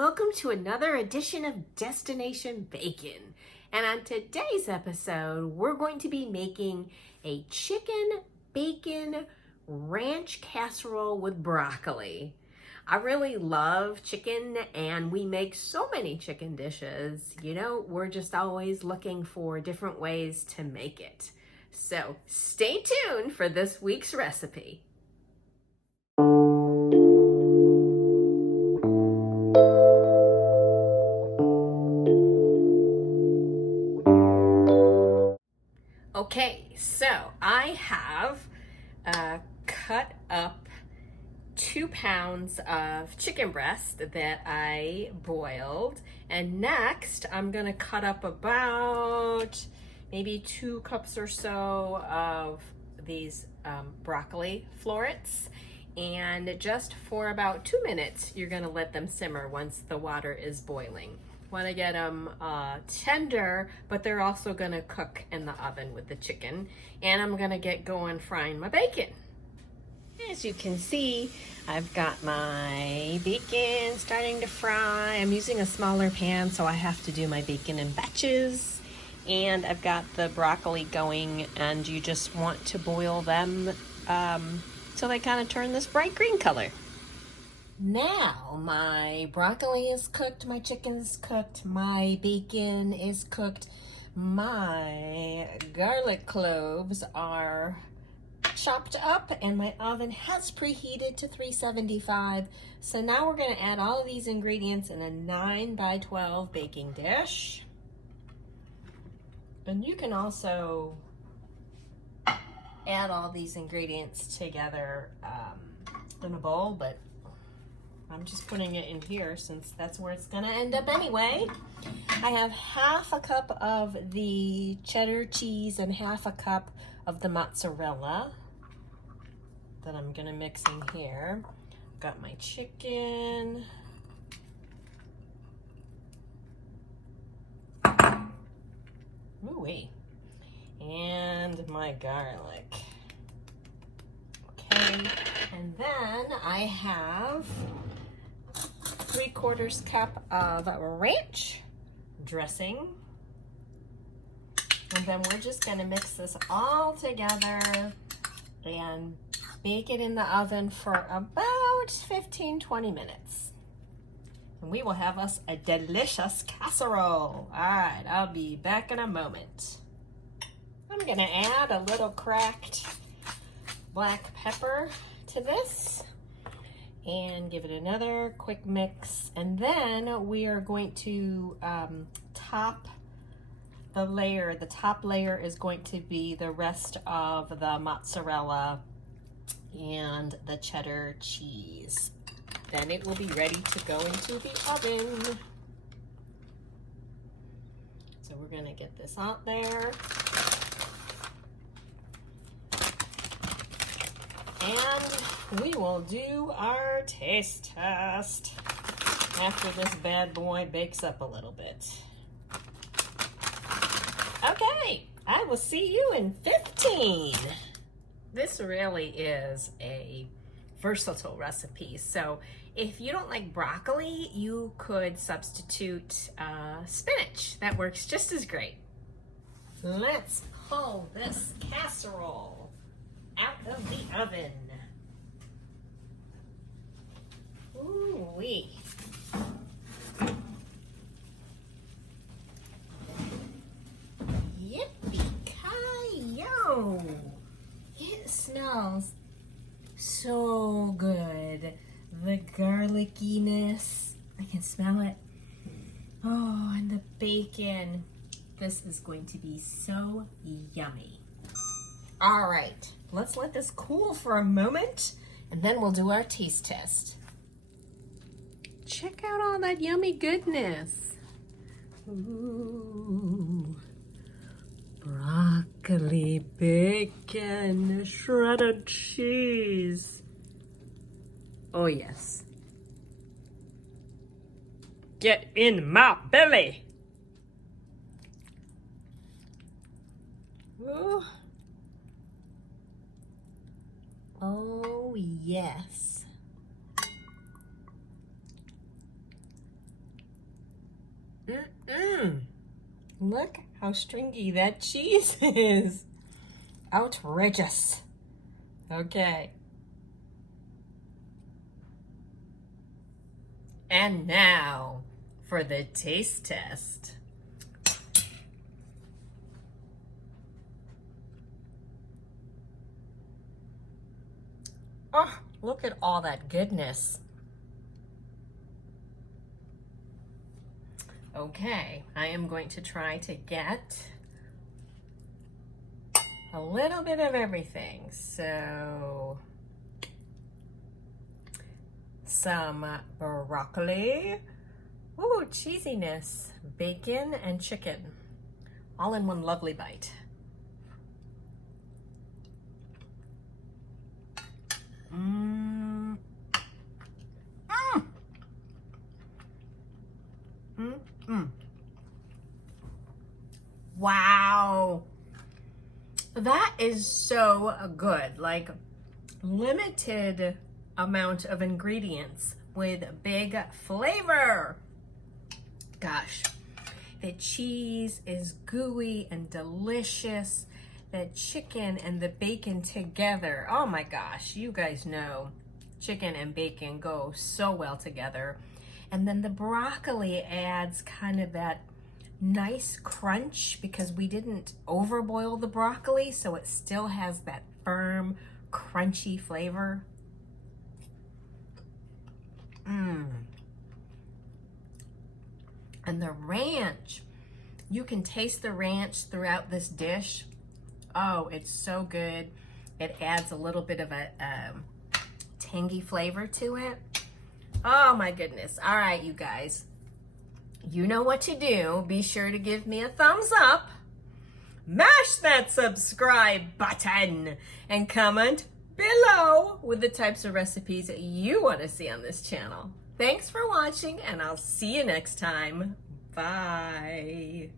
welcome to another edition of Destination Bacon. And on today's episode, we're going to be making a chicken bacon ranch casserole with broccoli. I really love chicken and we make so many chicken dishes. You know, we're just always looking for different ways to make it. So stay tuned for this week's recipe. Okay, so I have cut up 2 pounds of chicken breast that I boiled, and next I'm gonna cut up about maybe 2 cups or so of these broccoli florets, and just for about 2 minutes you're gonna let them simmer once the water is boiling. Want to get them tender, but they're also going to cook in the oven with the chicken. And I'm going to get going frying my bacon. As you can see, I've got my bacon starting to fry. I'm using a smaller pan, so I have to do my bacon in batches. And I've got the broccoli going, and you just want to boil them till they kind of turn this bright green color. Now my broccoli is cooked, my chicken's cooked, my bacon is cooked, my garlic cloves are chopped up, and my oven has preheated to 375. So now we're going to add all of these ingredients in a 9 by 12 baking dish. And you can also add all these ingredients together in a bowl, but I'm just putting it in here since that's where it's gonna end up anyway. I have half a cup of the cheddar cheese and half a cup of the mozzarella that I'm gonna mix in here. Got my chicken. Ooh-wee. And my garlic. Okay, and then I have 3/4 cup of ranch dressing. And then we're just gonna mix this all together and bake it in the oven for about 15-20 minutes. And we will have us a delicious casserole. All right, I'll be back in a moment. I'm gonna add a little cracked black pepper to this and give it another quick mix, and then we are going to top the layer. The top layer is going to be the rest of the mozzarella and the cheddar cheese. Then it will be ready to go into the oven. So we're gonna get this out there. And we will do our taste test after this bad boy bakes up a little bit. Okay, I will see you in 15. This really is a versatile recipe. So if you don't like broccoli, you could substitute spinach. That works just as great. Let's pull this casserole out of the oven. Ooh-wee. Yippee-ki-yo! It smells so good. The garlickiness, I can smell it. Oh, and the bacon. This is going to be so yummy. All right, let's let this cool for a moment, and then we'll do our taste test. Check out all that yummy goodness. Ooh. Broccoli, bacon, shredded cheese. Oh yes. Get in my belly. Ooh. Oh yes. Look how stringy that cheese is. Outrageous. Okay. And now for the taste test. Oh, look at all that goodness. Okay, I am going to try to get a little bit of everything. So, some broccoli, ooh, cheesiness, bacon, and chicken, all in one lovely bite. Wow, that is so good. Like, limited amount of ingredients with big flavor. Gosh, the cheese is gooey and delicious. The chicken and the bacon together, oh my gosh, you guys know chicken and bacon go so well together. And then the broccoli adds kind of that nice crunch because we didn't overboil the broccoli, so it still has that firm, crunchy flavor. And the ranch, you can taste the ranch throughout this dish. Oh, it's so good. It adds a little bit of a tangy flavor to it. Oh my goodness. All right, you guys. You know what to do. Be sure to give me a thumbs up. Mash that subscribe button and comment below with the types of recipes that you want to see on this channel. Thanks for watching, and I'll see you next time. Bye.